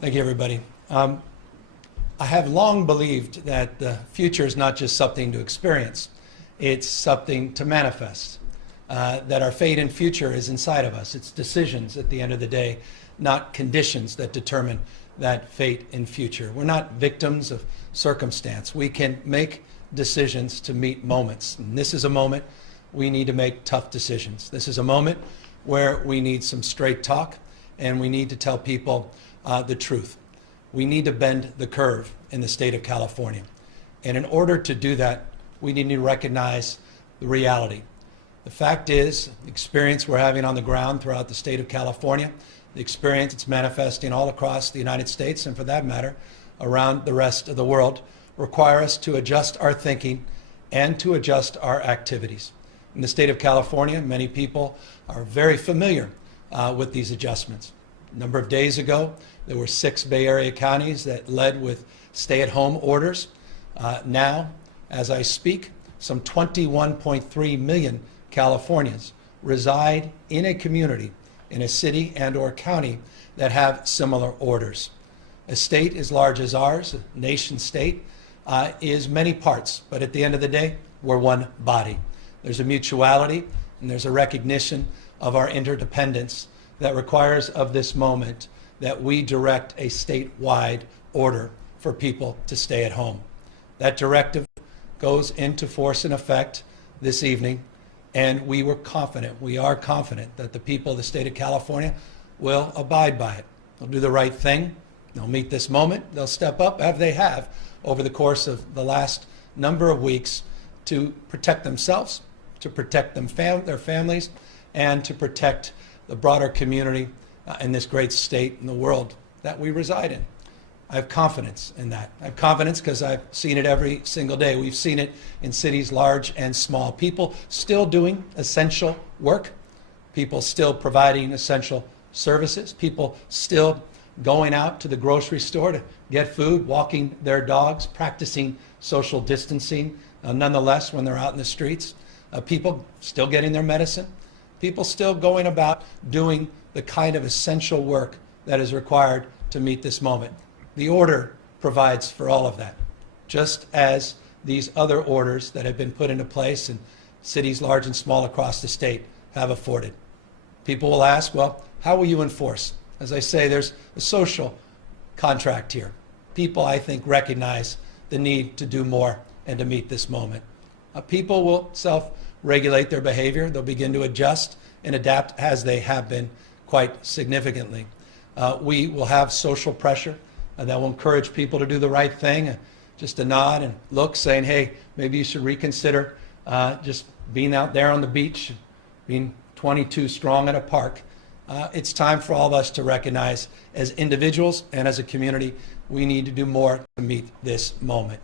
Thank you, everybody. I have long believed that the future is not just something to experience, it's something to manifest. That our fate and future is inside of us. It's decisions at the end of the day, not conditions that determine that fate and future. We're not victims of circumstance. We can make decisions to meet moments. And this is a moment we need to make tough decisions. This is a moment where we need some straight talk and we need to tell people the truth. We need to bend the curve in the state of California. And in order to do that, we need to recognize the reality. The fact is, the experience we're having on the ground throughout the state of California, the experience that's manifesting all across the United States, and for that matter, around the rest of the world, require us to adjust our thinking and to adjust our activities. In the state of California, many people are very familiar with these adjustments. A number of days ago, there were 6 Bay Area counties that led with stay-at-home orders. Now, as I speak, some 21.3 million Californians reside in a community, in a city and or county that have similar orders. A state as large as ours, a nation state, is many parts, but at the end of the day, we're one body. There's a mutuality and there's a recognition of our interdependence that requires of this moment that we direct a statewide order for people to stay at home. That directive goes into force and effect this evening, and we are confident that the people of the state of California will abide by it. They'll do the right thing. They'll meet this moment. They'll step up, as they have over the course of the last number of weeks, to protect themselves, to protect their families, and to protect the broader community in this great state in the world that we reside in. I have confidence in that. I have confidence because I've seen it every single day. We've seen it in cities large and small. People still doing essential work. People still providing essential services. People still going out to the grocery store to get food, walking their dogs, practicing social distancing, nonetheless, when they're out in the streets. People still getting their medicine. People still going about doing the kind of essential work that is required to meet this moment. The order provides for all of that, just as these other orders that have been put into place in cities large and small across the state have afforded. People will ask, well, how will you enforce? As I say, there's a social contract here. People, I think, recognize the need to do more and to meet this moment. People will self-regulate their behavior. They'll begin to adjust and adapt as they have been quite significantly. We will have social pressure that will encourage people to do the right thing, just a nod and look saying, hey, maybe you should reconsider just being out there on the beach, being 22 strong at a park. It's time for all of us to recognize as individuals and as a community, we need to do more to meet this moment.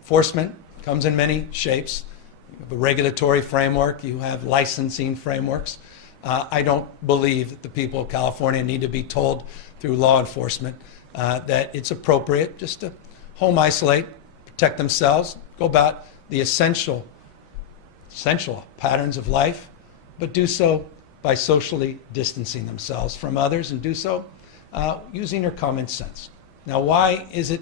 Enforcement comes in many shapes. You have a regulatory framework, you have licensing frameworks. I don't believe that the people of California need to be told through law enforcement that it's appropriate just to home isolate, protect themselves, go about the essential patterns of life, but do so by socially distancing themselves from others and do so using their common sense. Now, why is it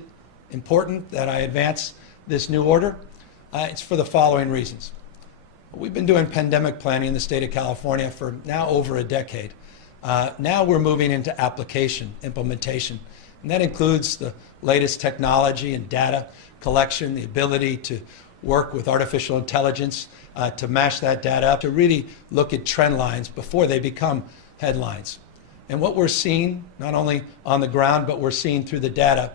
important that I advance this new order? It's for the following reasons. We've been doing pandemic planning in the state of California for now over a decade. Now we're moving into application, implementation, and that includes the latest technology and data collection, the ability to work with artificial intelligence to mash that data up, to really look at trend lines before they become headlines. And what we're seeing, not only on the ground, but we're seeing through the data,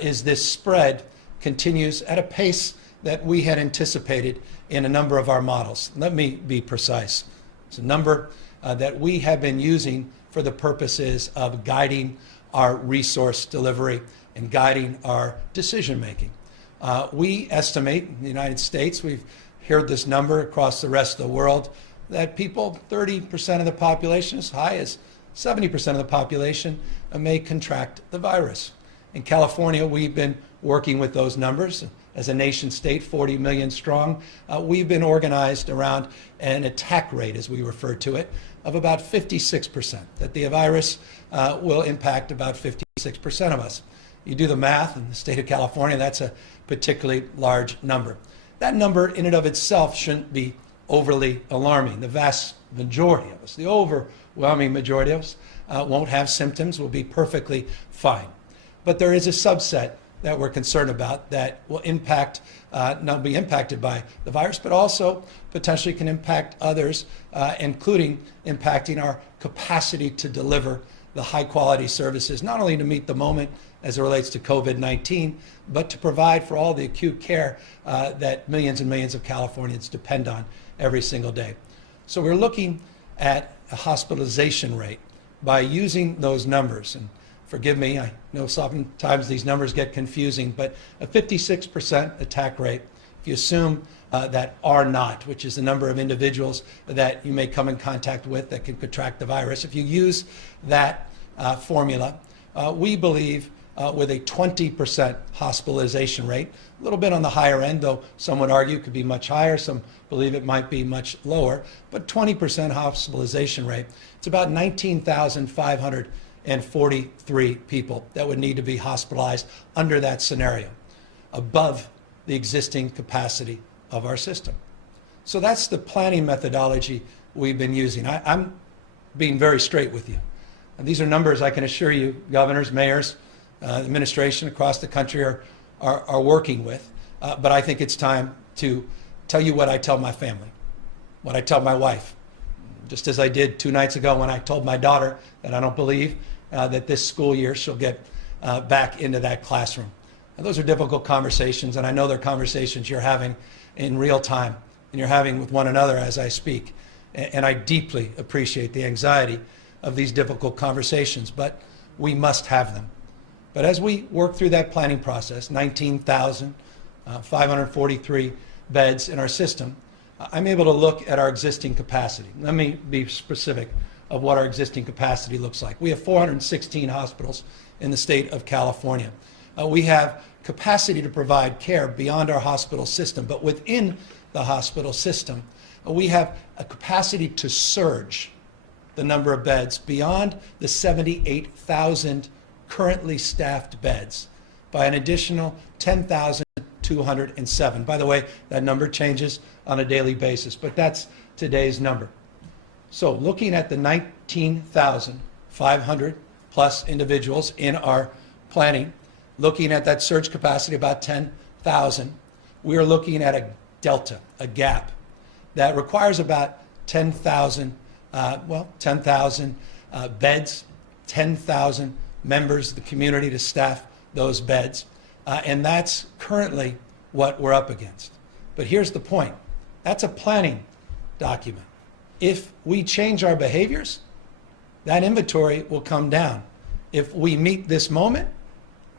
is this spread continues at a pace that we had anticipated in a number of our models. Let me be precise. It's a number that we have been using for the purposes of guiding our resource delivery and guiding our decision making. We estimate in the United States, we've heard this number across the rest of the world, that people, 30% of the population, as high as 70% of the population, may contract the virus. In California, we've been working with those numbers. As a nation state, 40 million strong, we've been organized around an attack rate, as we refer to it, of about 56%, that the virus will impact about 56% of us. You do the math in the state of California, that's a particularly large number. That number in and of itself shouldn't be overly alarming. The vast majority of us, the overwhelming majority of us, won't have symptoms, will be perfectly fine. But there is a subset that we're concerned about that will not be impacted by the virus, but also potentially can impact others, including impacting our capacity to deliver the high-quality services, not only to meet the moment as it relates to COVID-19, but to provide for all the acute care that millions and millions of Californians depend on every single day. So we're looking at a hospitalization rate by using those numbers. And forgive me, I know sometimes these numbers get confusing, but a 56% attack rate, if you assume that R naught, which is the number of individuals that you may come in contact with that can contract the virus, if you use that formula, we believe with a 20% hospitalization rate, a little bit on the higher end, though some would argue it could be much higher, some believe it might be much lower, but 20% hospitalization rate, it's about 19,543 people that would need to be hospitalized under that scenario, above the existing capacity of our system. So that's the planning methodology we've been using. I'm being very straight with you. And these are numbers I can assure you governors, mayors, administration across the country are working with. But I think it's time to tell you what I tell my family, what I tell my wife, just as I did 2 nights ago when I told my daughter that I don't believe that this school year she'll get back into that classroom. And those are difficult conversations, and I know they're conversations you're having in real time, and you're having with one another as I speak. And I deeply appreciate the anxiety of these difficult conversations, but we must have them. But as we work through that planning process, 19,543 beds in our system, I'm able to look at our existing capacity. Let me be specific of what our existing capacity looks like. We have 416 hospitals in the state of California. We have capacity to provide care beyond our hospital system, but within the hospital system, we have a capacity to surge the number of beds beyond the 78,000 currently staffed beds by an additional 10,207. By the way, that number changes on a daily basis, but that's today's number. So looking at the 19,500 plus individuals in our planning, looking at that surge capacity, about 10,000, we are looking at a delta, a gap, that requires about 10,000 beds, 10,000 members of the community to staff those beds. And that's currently what we're up against. But here's the point. That's a planning document. If we change our behaviors, that inventory will come down. If we meet this moment,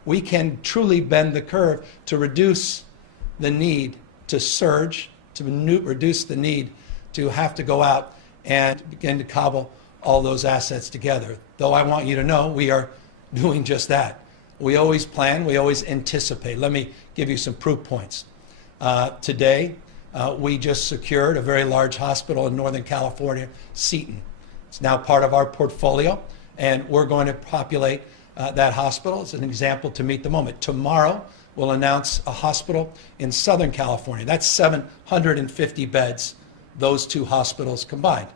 we can truly bend the curve to reduce the need to surge, to reduce the need to have to go out and begin to cobble all those assets together. Though I want you to know we are doing just that. We always plan, we always anticipate. Let me give you some proof points. Today, we just secured a very large hospital in Northern California, Seton. It's now part of our portfolio, and we're going to populate that hospital as an example to meet the moment. Tomorrow, we'll announce a hospital in Southern California. That's 750 beds, those 2 hospitals combined.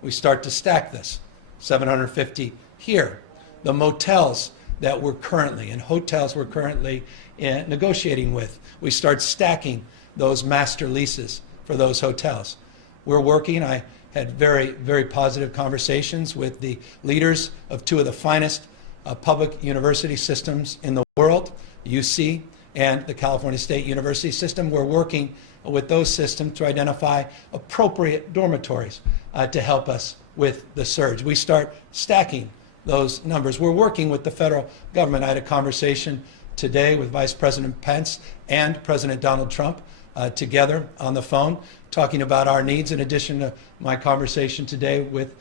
We start to stack this, 750 here. The motels that we're currently, and hotels we're currently negotiating with, we start stacking those master leases for those hotels. We're working, I had very, very positive conversations with the leaders of 2 of the finest public university systems in the world, UC and the California State University system. We're working with those systems to identify appropriate dormitories to help us with the surge. We start stacking those numbers. We're working with the federal government. I had a conversation today with Vice President Pence and President Donald Trump together on the phone, talking about our needs, in addition to my conversation today with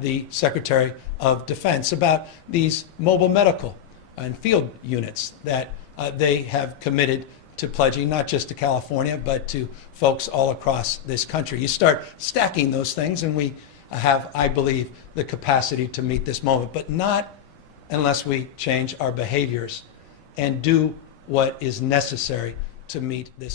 the Secretary of Defense about these mobile medical and field units that they have committed to pledging, not just to California, but to folks all across this country. You start stacking those things, and we have, I believe, the capacity to meet this moment, but not unless we change our behaviors and do what is necessary to meet this